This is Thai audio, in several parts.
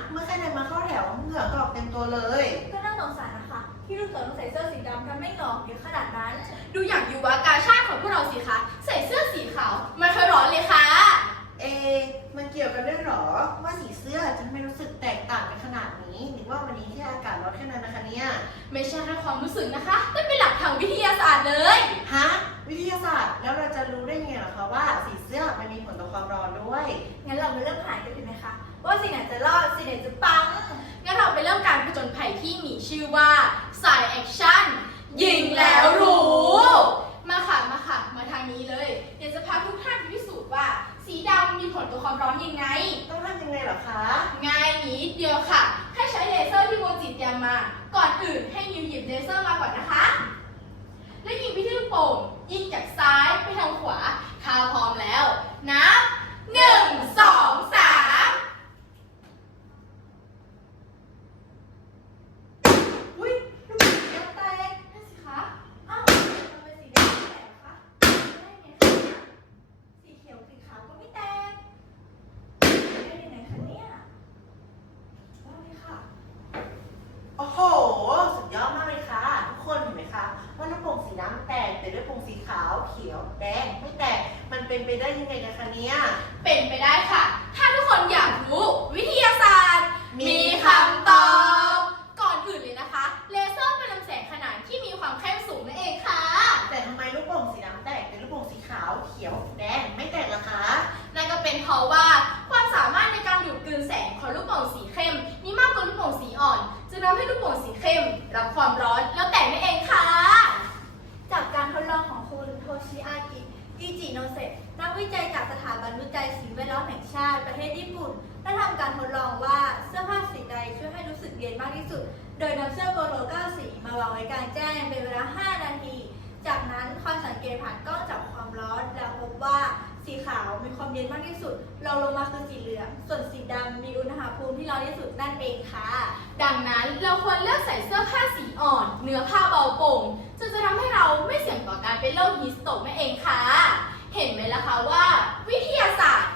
เลยนะเมื่อแค่ไหนมาเข้าแถวเหงื่อก็ออกเต็มตัวเลย ก็น่าสงสารนะคะ ที่ลูกเต๋อต้องใส่เสื้อสีดำทำไม่หงอกเยอะขนาดนั้น ดูอย่างยูวากาชาติของพวกเราสิคะ ใส่เสื้อสีขาวไม่เคอยร้อนเลยค่ะ เอะมันเกี่ยวกันด้วยเหรอ ว่าสีเสื้อจะไม่รู้สึกแตกต่างกันขนาดนี้หรือว่าวันนี้แค่อากาศร้อนแค่นั้นนะคะเนี่ย ไม่ใช่แค่ความรู้สึกนะคะแต่เป็นหลักทางวิทยาศาสตร์เลย ฮะ ญภัยที่มีชื่อว่าสายแอคชั่นยิงแล้วรู้ มาค่ะมาค่ะ มาทางนี้เลย เดี๋ยวจะพาทุกท่านไปพิสูจน์ว่า สีดำมีผลต่อความร้อนยังไง ต้องทำยังไงเหรอคะ ง่ายนิดเดียวค่ะแค่ใช้เลเซอร์ที่โมจิเตรียมมา ก่อนอื่นให้มิวหยิบเลเซอร์มาก่อนนะคะ แล้วยิงไปที่ลูกโป่งยิงจากซ้ายไปทางขวาถ้าพร้อมแล้วนับหนึ่งสองสาม อุ้ยลูกหมียังแตก นั่นสิคะ อ้าวมันเป็นสีแดงไม่แตกเหรอคะได้ไงคะเนี่ยสีเขียวสีขาวก็ไม่แตกได้ยังไงคะเนี่ยว่าเลยค่ะ โอ้โห สุดยอดมากเลยค่ะ ทุกคนเห็นไหมคะว่าลูกโป่งสีน้ำแตกแต่ด้วยโป่งสีขาวเขียวแดงไม่แตก มันเป็นไปได้ยังไงกันคะเนี่ย เป็นไปได้ค่ะ ถ้าทุกคนอยากรู้วิทยาศาสตร์ มีคำตอบ ก่อนอื่นเลยนะคะ เลเซอร์เป็นลำแสงขนาดที่มีความเข้มสูงนั่นเองค่ะ แต่ทำไมลูกโป่งสีน้ำแตกแต่ลูกโป่งสี ขียวแดงไม่แตกล่ะคะ นั่นก็เป็นเพราะว่าความสามารถในการดูดกลืนแสงของลูกโป่งสีเข้มมีมากกว่าลูกโป่งสีอ่อนจึงทำให้ลูกโป่งสีเข้มรับความร้อนแล้วแตกนั่นเองค่ะ จากการทดลองของคุณโทชิอากิจิจิโนเซะนักวิจัยจากสถาบันวิจัยสิ่งแวดล้อมแห่งชาติประเทศญี่ปุ่นได้ทำการทดลองว่าเสื้อผ้าสีใดช่วยให้รู้สึกเย็นมากที่สุด โดยนำเสื้อโปโล9สีมาวางไว้กลางแจ้งเป็นเวลา 5 นาที จากนั้นคอยสังเกตผ่านกล้องจับความร้อนแล้วพบว่าสีขาวมีความเย็นมากที่สุดรองลงมาคือสีเหลือง ส่วนสีดำมีอุณหภูมิที่ร้อนที่สุดนั่นเองค่ะ ดังนั้นเราควรเลือกใส่เสื้อผ้าสีอ่อน เนื้อผ้าเบาโปร่งจะจะทำให้เราไม่เสี่ยงต่อการเป็นโรคฮิสโตกนั่นเองค่ะ เห็นไหมล่ะคะว่า วิทยาศาสตร์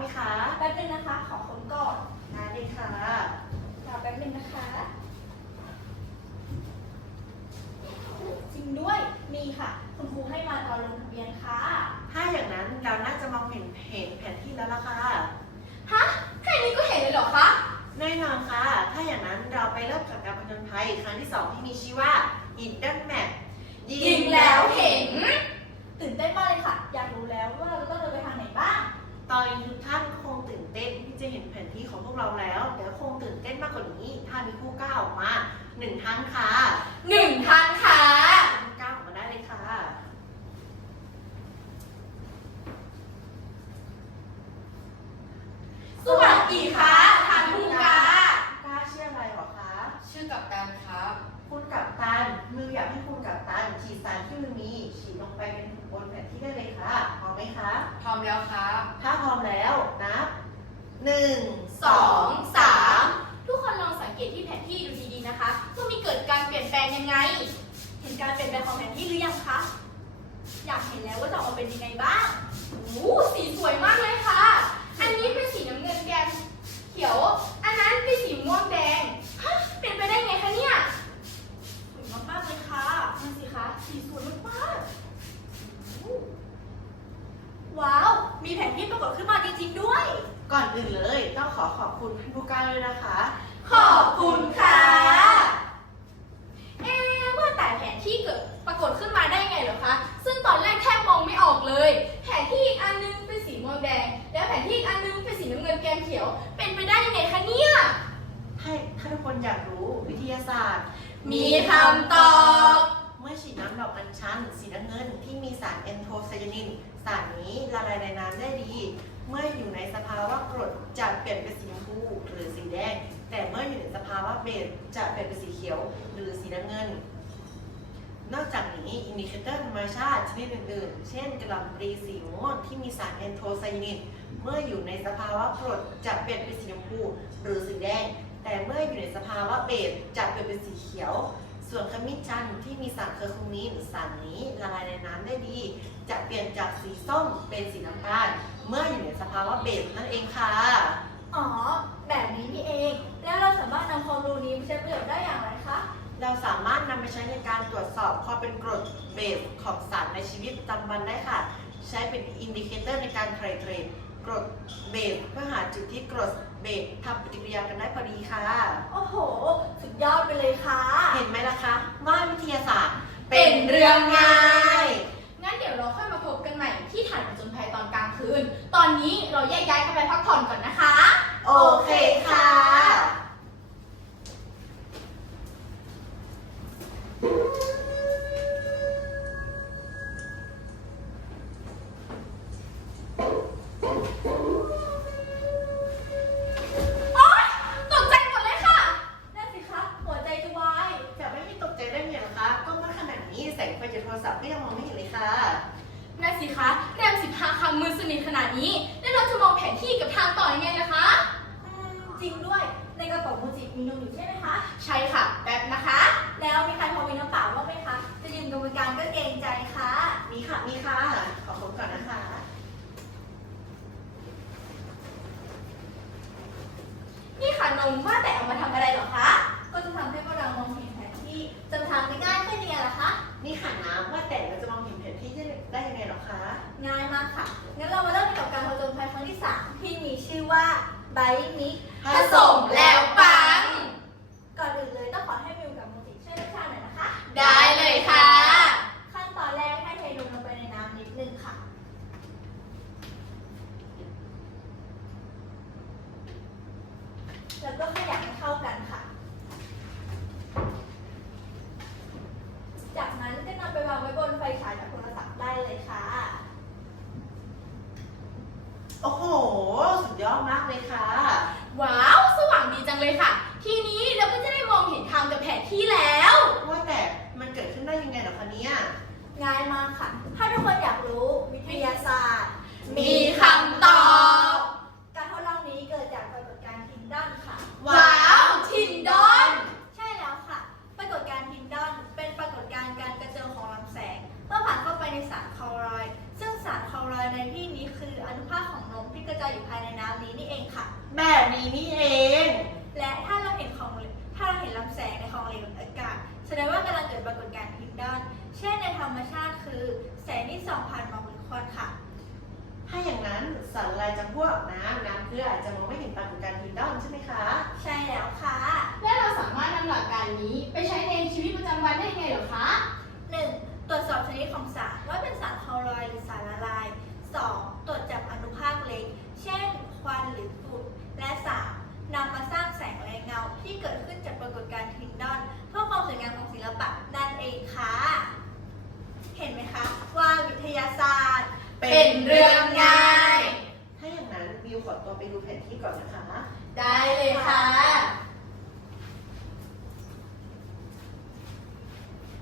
ไรมาบ้างไหมคะ แป๊บนึงนะคะ ขอคนก่อนได้เลยค่ะรอแป๊บนึงนะคะ จริงด้วย มีค่ะ คุณครูให้มาตอนลงทะเบียนค่ะ ถ้าอย่างนั้นเราน่าจะมองเห็นเห็นแผนที่แล้วล่ะค่ะ ฮะ แค่นี้ก็เห็นเลยเหรอคะ แน่นอนค่ะ ถ้าอย่างนั้นเราไปเริ่มกับการผจญภัยครั้งที่สองที่มีชื่อว่า Hidden Map ถ้ามีผู้กล้าออกมาหนึ่งท่านค่ะหนึ่งท่านค่ะผู้กล้าออกมาได้เลยค่ะ สวัสดีค่ะท่านผู้กล้ากล้าเชื่ออะไรหรอคะ ชื่อกับตันครับ คุณกัปตัน มืออยากให้คุณกัปตันฉีดสารที่มือมีฉีดลงไปเป็นบนแผนที่ได้เลยค่ะพร้อมไหมคะ พร้อมแล้วครับ ถ้าพร้อมแล้วนับหนึ่งสอง การเปลี่ยนแปลงของแผนที่หรือยังคะ อยากเห็นแล้วว่าจะออกมาเป็นยังไงบ้างโอ้สีสวยากฏขึ้นมาได้ไงเหรอคะ ซึ่งตอนแรกแทบมองไม่ออกเลย แผนที่อีกอันนึงเป็นสีม่วงแดง แล้วแผนที่อีกอันนึงเป็นสีน้ำเงินแกมเขียว เป็นไปได้ยังไงคะเนี่ย ให้ถ้าทุกคนอยากรู้วิทยาศาสตร์มีคำตอบ เมื่อฉีดน้ำดอกอัญชัน สีน้ำเงินที่มีสารเอนโทไซยานิน สารนี้ละลายในน้ำได้ดี เมื่ออยู่ในสภาวะกรดจะเปลี่ยนเป็นสีชมพูหรือสีแดง แต่เมื่ออยู่ในสภาวะเบสจะเปลี่ยนเป็นสีเขียว หรือสีน้ำเงิน นอกจากนี้อินดิเคเตอร์ธรรมชาติชนิดอื่นๆ เช่นกระหล่ำปลีสีม่วงที่มีสารแอนโทไซนินเมื่ออยู่ในสภาวะกรดจะเปลี่ยนเป็นสีชมพูหรือสีแดง แต่เมื่ออยู่ในสภาวะเบสจะเปลี่ยนเป็นสีเขียว ส่วนขมิ้นชันที่มีสารเคอร์คูมินสารนี้ละลายในน้ำได้ดี จะเปลี่ยนจากสีส้มเป็นสีน้ำตาลเมื่ออยู่ในสภาวะเบสนั่นเองค่ะ อ๋อ แบบนี้นี่เอง แล้วเราสามารถนำความรู้นี้ไปใช้ประโยชน์ได้อย่างไรคะ เราสามารถนำไปใช้ในการตรวจสอบความเป็นกรดเบสของสารในชีวิตประจำวันได้ค่ะ ใช้เป็นอินดิเคเตอร์ในการไทรเทรดกรดเบสเพื่อหาจุดที่กรดเบสทำปฏิกิริยากันได้พอดีค่ะ โอ้โห สุดยอดไปเลยค่ะ เห็นไหมล่ะคะ ว่าวิทยาศาสตร์เป็นเรื่องง่าย งั้นเดี๋ยวเราค่อยมาพบกันใหม่ที่ฐานผจญภัยตอนกลางคืน ตอนนี้เราแยกย้ายกันไปพักผ่อนก่อนนะคะ โอเคค่ะ นี่ค่ะนมว่าแต่เอามาทำอะไรเหรอคะ ก็จะทำให้พวกเรามองเห็นแผนที่จำทางได้ง่ายขึ้นยังไงล่ะคะ นี่ค่ะน้ำว่าแต่เราจะมองเห็นแผนที่ได้ยังไงหรอคะ ง่ายมากค่ะ งั้นเรามาเริ่มกับการผจญภัยครั้งที่ 3 ที่มีชื่อว่าไบมิกผสมแล้วปัง ก่อนอื่นเลยต้องขอให้มิวกับโมจิช่วยเลือกชาหน่อยนะคะ ได้เลยค่ะ ขั้นตอนแรกให้เทนมลงไปในน้ำนิดนึงค่ะ แล้วก็ขยำให้เข้ากันค่ะ จากนั้นก็นำไปวางไว้บนไฟฉายจากโทรศัพท์ได้เลยค่ะ โอ้โห สุดยอดมากเลยค่ะ ว้าว สว่างดีจังเลยค่ะ ทีนี้เราก็จะได้มองเห็นทางกับแผนที่แล้ว ว่าแต่มันเกิดขึ้นได้ยังไงหรอคะเนี่ย ง่ายมากค่ะ ถ้าทุกคนอยากรู้วิทยาศาสตร์ มีคำตอบ การทดลองนี้เกิดจากปรากฏการณ์ทินดอนค่ะ ว้าว ทินดอน ใช่แล้วค่ะ ปรากฏการณ์ทินดอน เป็นปรากฏการณ์การกระเจิงของลำแสง เมื่อผ่านเข้าไปในสารคลอไรด์ซึ่งสารคลอไรด์ในที่นี้คื ออนุภาคของนมที่กระจายอยู่ภายในน้ำนี้นี่เองค่ะ แบบนี้นี่เอง และถ้าเราเห็นของเหลวถ้าเราเห็นลำแสงในของเหลวอากาศแสดงว่ากำลังเกิดปรากฏการณ์ทินดอนเช่นในธรรมชาติคือ แสงที่ส่องผ่านหมอกหรือควันค่ะ ถ้าอย่างนั้นสารละลายจำพวกน้ำน้ำเกลือจะมองไม่เห็นปรากฏการณ์ทินดอนใช่ไหมคะ ใช่แล้วค่ะ และเราสามารถนำหลักการนี้ไปใช้ในชีวิตประจำวันได้ยังไงเหรอคะ 1. ตรวจสอบชนิดของสาร รื่องง่าย ถ้าอย่างนั้นวิวขอตัวไปดูแผนที่ก่อนนะคะ ได้เลยค่ะ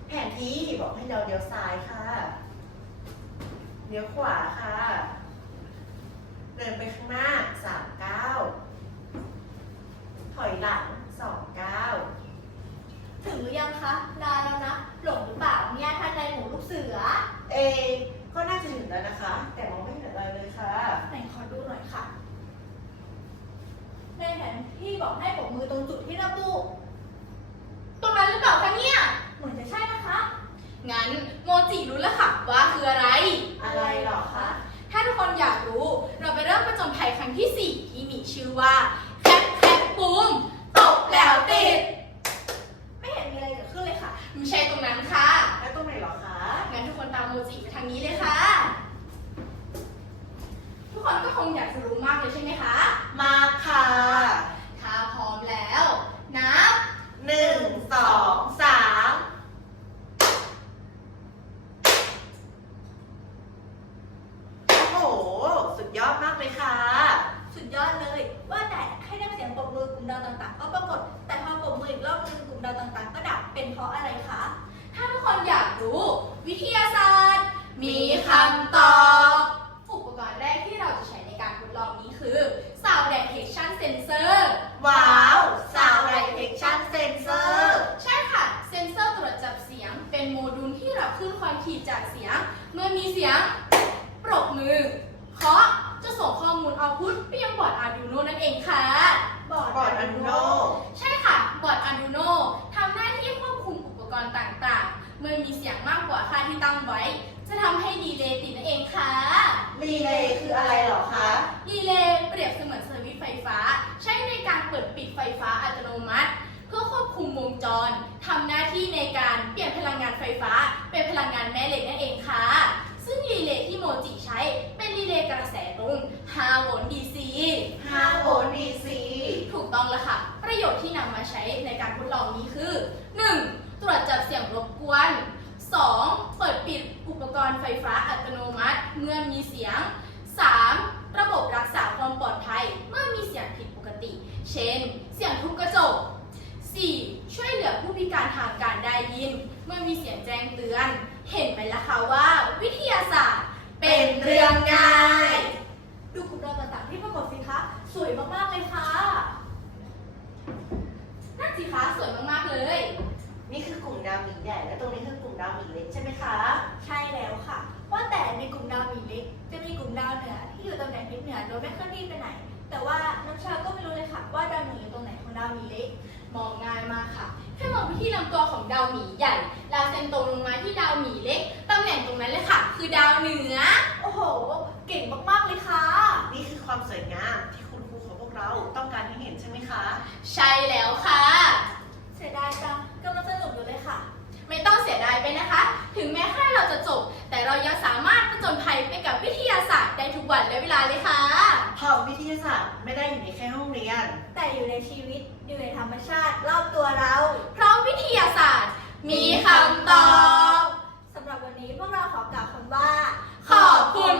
แผนที่บอกให้เราเลี้ยวซ้ายค่ะ เลี้ยวขวาค่ะ เดินไปข้างหน้าสามเก้าวถอยหลังสองเก้าว ถึงหรือยังคะนานแล้วนะ หลงหรือเปล่าเนี่ยท่านในหมูลูกเสือ เอ ก็น่าจะถึงแล้วนะคะ แต่มองไม่เห็นอะไรเลยค่ะ ไหนขอดูหน่อยค่ะ ในแผนที่ บอกให้ปกมือตรงจุดที่ระบุ ตรงนั้นหรือเปล่าคะเนี่ย เหมือนจะใช่นะคะ งั้นโมจิรู้แล้วค่ะว่าคืออะไร อะไรหรอคะ ถ้าทุกคนอยากรู้ เราไปเริ่มประจนภัยครั้งที่ 4 ที่มีชื่อว่าแคปแคปปูมตกแล้วติด ไม่เห็นมีอะไรเกิดขึ้นเลยค่ะ ไม่ใช่ตรงนั้นค่ะ แล้วตรงไหนหรอคะ งั้นทุกคนตามโมจิไปทางนี้เลยค่ะ ทุกคนก็คงอยากจะรู้มากเลยใช่ไหมคะ มาค่ะ หนึ่งสองสามโอ้โห สุดยอดมากเลยค่ะ สุดยอดเลย ว่าแต่ให้ได้เสียงปรบมือกลุ่มดาวต่างๆ ก็ปรากฏ แต่พอปรบมืออีกรอบนึงกลุ่มดาวต่างๆ ก็ดับ เป็นเพราะอะไรคะ ถ้าทุกคนอยากรู้ วิทยาศาสตร์ มีคำตอบ การเปลี่ยนพลังงานไฟฟ้า เป็นพลังงานแม่เหล็กนั่นเองค่ะ ซึ่งรีเลย์ที่โมจิใช้เป็นรีเลย์กระแสตรง5โวลต์ DC 5โวลต์ DC ถูกต้องแล้วค่ะ ประโยชน์ที่นำมาใช้ในการทดลองนี้คือ 1. ตรวจจับเสียงรบกวน 2. เปิดปิดอุปกรณ์ไฟฟ้าอัตโนมัติเมื่อมีเสียง 3. ระบบรักษาความปลอดภัย เมื่อมีเสียงผิดปกติ เช่น เสียงทุบกระจก 4. ช่วยเหลือผู้พิการทางการได้ยิน เมื่อมีเสียงแจ้งเตือน เห็นไหมล่ะคะว่า วิทยาศาสตร์เป็นเรื่องง่าย ดูกลุ่มดาวต่างๆที่ปรากฏสิคะ สวยมากๆเลยค่ะ นั่นสิคะสวยมากๆเลย นี่คือกลุ่มดาวหมีใหญ่และตรงนี้คือกลุ่มดาวหมีเล็กใช่ไหมคะ ใช่แล้วค่ะ ว่าแต่ในกลุ่มดาวหมีเล็ก จะมีกลุ่มดาวเหนือที่อยู่ตำแหน่งทิศเหนือโดยไม่เคลื่อนที่ไปไหน แต่ว่าน้ำชาก็ไม่รู้เลยค่ะ ว่าดาวเหนืออยู่ตรงไหนของดาวหมีเล็ก มองง่ายมากค่ะแค่มองไปที่ลำตัวของดาวหมีใหญ่แล้วเส้นตรงลงมาที่ดาวหมีเล็กตำแหน่งตรงนั้นเลยค่ะ คือดาวเหนือ โอ้โห เก่งมากๆเลยค่ะ นี่คือความสวยงามที่คุณครูของพวกเราต้องการให้เห็นใช่ไหมคะ ใช่แล้วค่ะ เสียดายจังกำลังสนุกอยู่เลยค่ะ ไม่ต้องเสียดายไปนะคะ ถึงแม้ค่ายเราจะจบ แต่เรายังสามารถผจญภัยไปกับวิทยาศาสตร์ได้ทุกวันและเวลาเลยค่ะ เพราะวิทยาศาสตร์ไม่ได้อยู่ในแค่ห้องเรียน แต่อยู่ในชีวิต อยู่ในธรรมชาติรอบตัวเรา เพราะวิทยาศาสตร์ มีคำตอบ สำหรับวันนี้พวกเราขอกล่าวคำว่า ขอบคุณ